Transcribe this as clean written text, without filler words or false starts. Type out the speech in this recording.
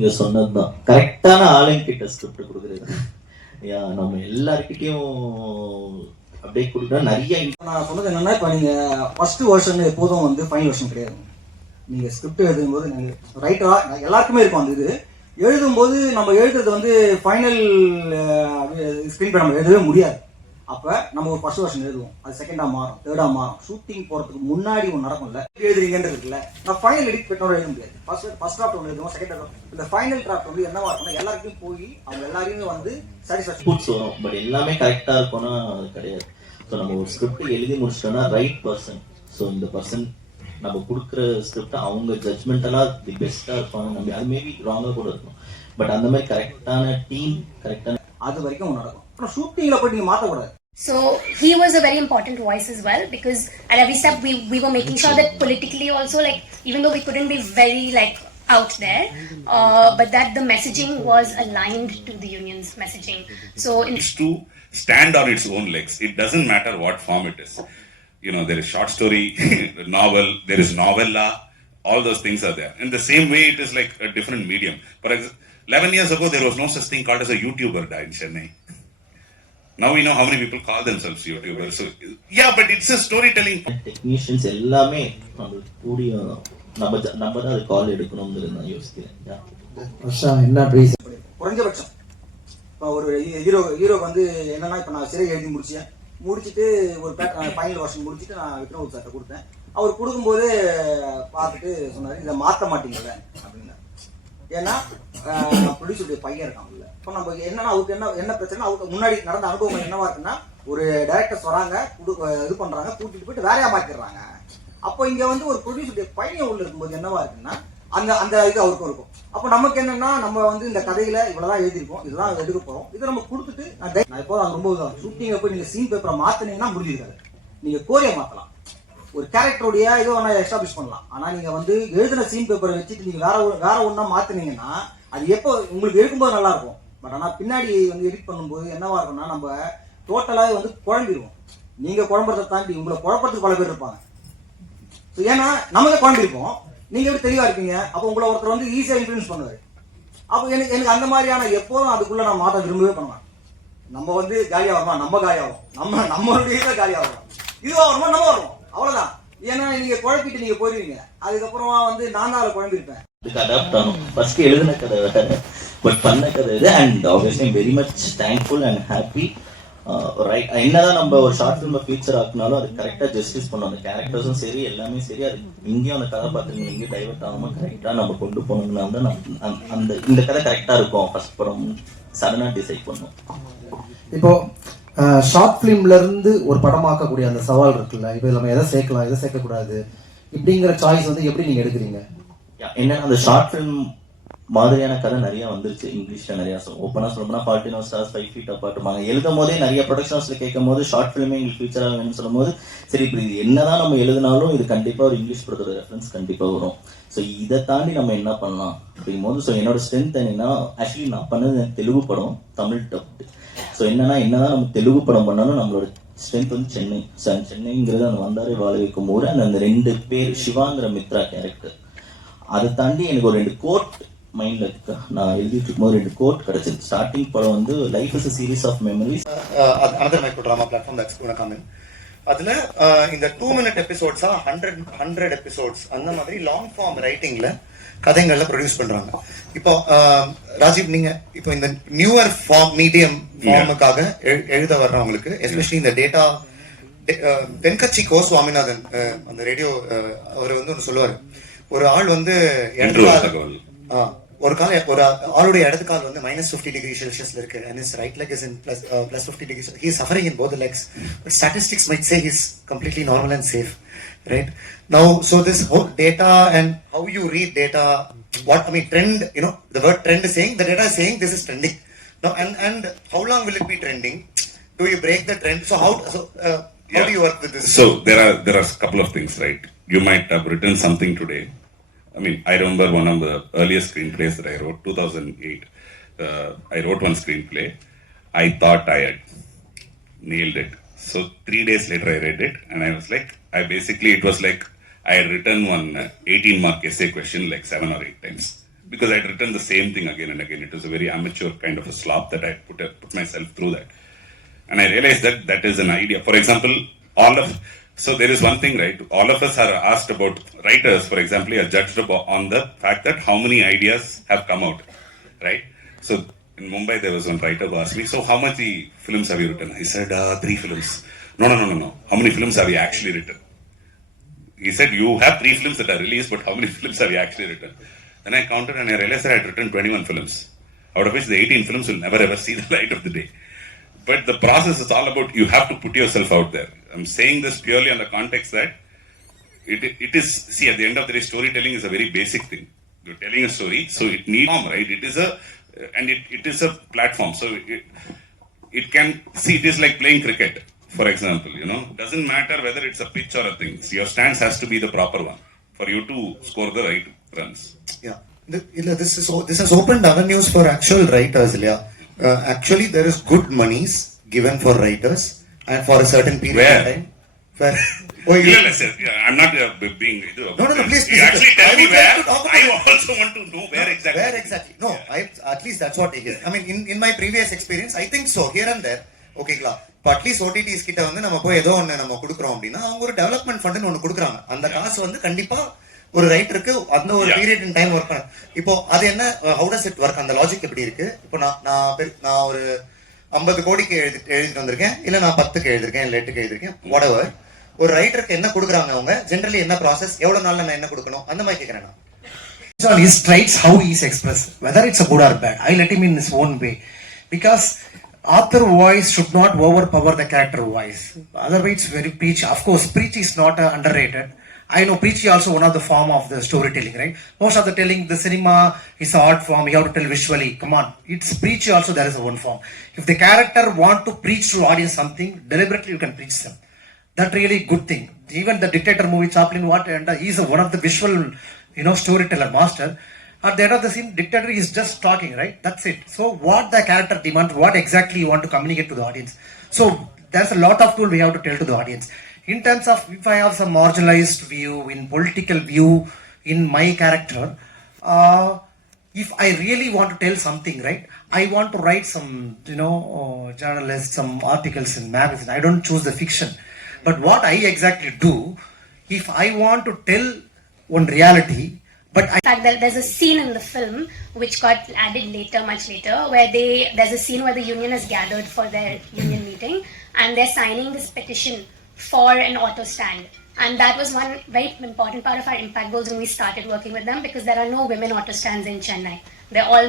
நீங்க சொன்னதுதான் கரெக்டான ஆளுங்கிட்ட ஸ்கிரிப்ட் கொடுக்குறது. நம்ம எல்லாருக்கிட்டையும் அப்படியே கொடுத்தா நிறைய. நான் சொன்னது என்னன்னா, இப்போ நீங்க ஃபர்ஸ்ட் வெர்ஷன் எப்போதும் வந்து ஃபைனல் வெர்ஷன் கிடையாது. நீங்க ஸ்கிரிப்ட் எழுதும்போது நீங்க ரைட்டரா எல்லாருக்குமே இருக்கும் அந்த இது. எழுதும்போது நம்ம எழுதுறது வந்து ஃபைனல் ஸ்கிரீன் பிளே நம்ம எழுதவே முடியாது. அப்ப நம்ம ஒரு ஃபர்ஸ்ட் வெர்ஷன் எழுதுவோம், அது செகண்டா மாறும், தேர்டா மாறும். ஷூட்டிங் போறதுக்கு முன்னாடி ஒன்று நடக்கும்ல, எழுதுறீங்கன்றது இருக்குல்ல. நான் ஃபைனல் எடிட் பண்ணோட எழுத முடியாது. ஃபர்ஸ்ட் டிராஃப்ட் ஒன்று எழுதுவோம், செகண்ட் டிராஃப்ட். இந்த ஃபைனல் டிராஃப்ட் வந்து என்னவா இருக்கும்னா எல்லாருக்கும் போய் அவங்க எல்லாரையுமே வந்து சாட்டிஸ்ஃபேக்ஷன் வரும். பட் எல்லாமே கரெக்டா இருக்கும்னா அது கிடையாது. ஸோ நம்ம ஒரு ஸ்கிரிப்ட் எழுதி முடிச்சிட்டோம்னா ரைட் பர்சன், ஸோ இந்த பர்சன் நம்ம கொடுக்குற ஸ்கிரிப்ட் அவங்க ஜட்மெண்டலா தி பெஸ்டா இருப்பாங்க. நம்ம அது மேபி ராங்கா கூட இருக்கும், பட் அந்த மாதிரி கரெக்டான டீம் கரெக்டான அது வரைக்கும் நடக்கும். அப்புறம் ஷூட்டிங்ல போய் நீங்க மாற்றக்கூடாது. So he was a very important voice as well, because at every step we were making sure that politically also, like, even though we couldn't be very like out there, but that the messaging was aligned to the union's messaging. So it's to stand on its own legs. It doesn't matter what form it is. You know, there is short story, novel, there is novella, all those things are there. In the same way, it is like a different medium. For example, 11 years ago, there was no such thing called as a YouTuber in Chennai. Now we know how many people call themselves YouTubers. So, yeah, but it's a storytelling. Technicians எல்லாமே நம்ம கூடிய நம்ம தான் அது கால் எடுக்கணும்னு நான் யோசிக்கிறேன். என்ன ரீசன் குறைஞ்சபட்சம் இப்போ ஒரு ஹீரோ வந்து என்னன்னா, இப்போ நான் சிறை எழுதி முடிச்சுட்டு ஒரு ஃபைனல் வெர்ஷன் முடிச்சுட்டு நான் விக்ரம் சார்ட்ட கொடுத்தேன். அவர் கொடுக்கும்போது பார்த்துட்டு சொன்னார், இதை மாற்ற மாட்டீங்கல்ல அப்படின்னு. ஏன்னா ப்ரொடியூசருடைய பையன் இருக்காங்கல்ல. இப்போ நம்ம என்னன்னா அவருக்கு என்ன பிரச்சனை, அவருக்கு முன்னாடி நடந்த அனுபவம் என்னவா இருக்குன்னா, ஒரு டைரக்டர்ஸ் வராங்க, இது பண்றாங்க, கூட்டிட்டு போயிட்டு வேறையா மாத்திடுறாங்க. அப்போ இங்க வந்து ஒரு ப்ரொடியூசருடைய பையன் உள்ள இருக்கும்போது என்னவா இருக்குன்னா, அந்த இது அவருக்கும் இருக்கும். அப்போ நமக்கு என்னன்னா, நம்ம வந்து இந்த கதையில இவ்வளவுதான் எழுதிருக்கோம், இதெல்லாம் எடுக்க போறோம், இதை நம்ம கொடுத்துட்டு நான் இப்போ ரொம்ப ஷூட்டிங்க போய் நீங்க சீன் பேப்பரை மாத்தினீங்கன்னா முடிஞ்சிருக்காது. நீங்க கோரியை மாத்தலாம், ஒரு கேரக்டருடைய இதோ எஸ்டாப்ளிஷ் பண்ணலாம். ஆனா நீங்க வந்து எழுதின சீன் பேப்பரை வச்சுட்டு நீங்க வேற ஒன்னா மாத்தினீங்கன்னா அது எப்போ உங்களுக்கு எடுக்கும்போது நல்லா இருக்கும். பட் ஆனா பின்னாடி வந்து எடிட் பண்ணும்போது என்னவா இருக்கும்னா, நம்ம டோட்டலாவே வந்து குழம்பிடுவோம். நீங்க குழம்புறதை தாண்டி உங்களை குழப்பத்துக்கு பல பேர் இருப்பாங்க. ஏன்னா நமக்கு குழம்பிருப்போம், நீங்க எப்படி தெளிவா இருப்பீங்க. அப்போ உங்களை ஒருத்தர் வந்து ஈஸியா இன்ஃபுளுன்ஸ் பண்ணுவாரு. அப்போ எனக்கு அந்த மாதிரியான எப்போதும் அதுக்குள்ள நான் மாற்ற விரும்பவே பண்ணுவேன். நம்ம வந்து காலியா வருமா, நம்ம காலியாகும், நம்மளுடைய காலியா வரும், இதுவா வருமா நம்ம வருவோம், அவ்வளவுதான். ஏன்னா நீங்க குழப்பிட்டு நீங்க போயிருவீங்க. அதுக்கப்புறமா வந்து நான் தான் குழம்பிருப்பேன். இதுக்கு அடாப்ட் ஆகும். ஃபர்ஸ்ட் எழுதின கதை வேற, பட் பண்ண கதை இது. And obviously very much thankful and happy. Right, என்னதான் நம்ம ஒரு ஷார்ட் ஃபிலிம் ஃபீச்சர் ஆக்குனாலும் அது கரெக்டா ஜஸ்டிஸ் பண்ணும். அந்த கேரக்டர்ஸும் சரி, எல்லாமே சரி, அது இங்கேயும் அந்த கதாபாத்திரங்கள் எங்கேயும் டைவர்ட் ஆகாம கரெக்டா நம்ம கொண்டு போனோம்னா வந்து அந்த இந்த கதை கரெக்டா இருக்கும். ஃபர்ஸ்ட் படம் சடனா டிசைட் பண்ணும். இப்போ ஷார்ட் ஃபிலிம்ல இருந்து ஒரு படமாக்கக்கூடிய அந்த சவால் இருக்குல்ல, இப்போ நம்ம எதை சேர்க்கலாம், எதை சேர்க்கக்கூடாது, இப்படிங்கிற சாய்ஸ் வந்து எப்படி நீங்க எடுக்கிறீங்க? என்னன்னா, அந்த ஷார்ட் ஃபிலிம் மாதிரியான கதை நிறைய வந்துருச்சு இங்கிலீஷ்ல. நிறைய ஓப்பனா சொல்லணும்னா 14 stars 5 feet apart எழுதும் போதே நிறைய ப்ரொடக்ஷன் ஹவுஸ்ல கேட்கும் போது ஷார்ட் ஃபிலிமே எங்களுக்கு ஃபியூச்சரா வேணும்னு சொல்லும் போது, சரி இப்ப இது என்னதான் நம்ம எழுதினாலும் இது கண்டிப்பா ஒரு இங்கிலீஷ் படத்தோட ரெஃபரன்ஸ் கண்டிப்பா வரும். ஸோ இதை தாண்டி நம்ம என்ன பண்ணலாம் அப்படிங்கும் போது, ஸோ என்னோட ஸ்ட்ரென்த் என்னன்னா, ஆக்சுவலி நான் பண்ணது தெலுங்கு படம், தமிழ் டப்டு. ஸோ என்னதான் நம்ம தெலுங்கு படம் பண்ணாலும் நம்மளோட ஸ்ட்ரென்த் வந்து சென்னை. சென்னைங்கிறது அந்த வந்தாரை வாழ வைக்கும் போது அந்த 2 பேர் சிவாங்கிற மித்ரா கேரக்டர், அதை தாண்டி எனக்கு ஒரு 2 கோட் மைண்ட்ல இருக்கு. நான் எழுதிட்டு இருக்கும்போது 2 கோட் கிடைச்சது. ஸ்டார்டிங் படம் வந்து life is a series of memories. another micro drama platform that's going to come in. அதுல இந்த 2-minute எபிசோட்ஸா 100 எபிசோட்ஸ் அந்த மாதிரி லாங் ஃபார்ம் ரைட்டிங்ல கதைகள்ல ப்ரொடியூஸ் பண்றாங்க. இப்போ ராஜீவ், நீங்க இப்போ இந்த நியூவர் ஃபார்ம் மீடியம் ஃபார்முக்காக எழுத வர்றவங்களுக்கு, எஸ்பெஷலி இந்த டேட்டா, தென்கட்சி கோ சுவாமிநாதன் அந்த ரேடியோ அவர் வந்து ஒன்று சொல்லுவாரு, ஒரு ஆள் வந்து ஒரு ஆளுடைய இடது கால் வந்து -50 degree Celsiusல இருக்கு, and his right leg is in plus 50 degrees. He is suffering in both the legs, but statistics might say he is completely normal and safe, right? Now, so this whole data and how you read data, what I mean, trend, you know, the word trend is saying, the data is saying this is trending. Now, and how long will it be trending? Do you break the trend? So how do you work with this? So there are a couple of things, right? You might have written something today. I mean, I remember one of the earliest screenplays that I wrote, 2008. I wrote one screenplay. I thought I had nailed it. So 3 days later I read it and I was like, it was like I had written one 18-mark essay question like 7 or 8 times. because I'd written the same thing again and again. It was a very amateur kind of a slop that I put myself through that. And I realized that that is an idea. For example, so there is one thing, right? All of us are asked about writers, for example, are judged on the fact that how many ideas have come out, right? So in Mumbai, there was one writer who asked me, so how many films have you written? I said, 3 films. No. How many films have you actually written? He said, you have 3 films that are released, but how many films have you actually written? Then I counted and I realized that I had written 21 films, out of which the 18 films will never ever see the light of the day. But the process is all about, you have to put yourself out there. I'm saying this purely on the context that it is, see, at the end of the day, storytelling is a very basic thing. You're telling a story, so it needs, right? It is a platform. So it can, see, it is like playing cricket, for example, doesn't matter whether it's a pitch or a thing. So your stance has to be the proper one for you to score the right runs. Yeah. This has opened avenues for actual writers, Ilya. Actually, there is good monies given for writers and for a certain period of time. I'm not being. No, please. You actually tell me where. I I also want to know where exactly. Where exactly? No, at least that's what I hear. I mean, in my previous experience, I think so. Here and there, ஓகேங்களா. இப்போ at least otitis கிட்ட வந்து நம்ம போய் ஏதோ ஒன்று நம்ம கொடுக்குறோம் அப்படின்னா அவங்க ஒரு டெவலப்மெண்ட் ஃபண்டுன்னு ஒன்று கொடுக்குறாங்க. அந்த காசு வந்து கண்டிப்பா ஒரு ரைட்டருக்கு அந்த ஒரு பீரியட் இன் டைம் ஒர்க் பண்ண. இப்போ அது என்ன, ஹவு டஸ் இட் ஒர்க், அந்த லாஜிக் எப்படி இருக்கு? இப்போ நான் ஒரு 50 கோடிக்கு எழுதிட்டு வந்திருக்கேன், இல்ல நான் 10க்கு எழுதிருக்கேன், இல்ல 8க்கு எழுதிருக்கேன், வாட் எவர். ஒரு ரைட்டருக்கு என்ன கொடுக்குறாங்க அவங்க, ஜென்ரலி என்ன ப்ராசஸ், எவ்வளவு நாள்ல நான் என்ன கொடுக்கணும், அந்த மாதிரி கேட்கறேன் நான். On his traits, how he is expressed, whether it's a good or bad, I let him in his own way, because author voice should not overpower the character voice. Otherwise, it's very preachy. Of course, preachy is not underrated. I know preachy also one of the form of the storytelling, right? Most of the telling, the cinema is an art form. You have to tell visually. Come on, it's preachy also. There is a one form. If the character want to preach to audience something, deliberately you can preach them. That really good thing. Even the dictator movie, Chaplin, and he is one of the visual, storyteller master. At the end of the scene, dictator is just talking, right? That's it. So what the character demands, what exactly you want to communicate to the audience. So there's a lot of tool we have to tell to the audience. In terms of, if I have some marginalized view, in political view, in my character, if I really want to tell something, right? I want to write some, journalists, some articles in magazine. I don't choose the fiction. But what I exactly do, if I want to tell one reality, but In fact, there's a scene in the film which got added later, much later, where there's a scene where the union is gathered for their union meeting and they're signing this petition for an auto stand. And that was one very important part of our impact goals when we started working with them, because there are no women auto stands in Chennai. They're all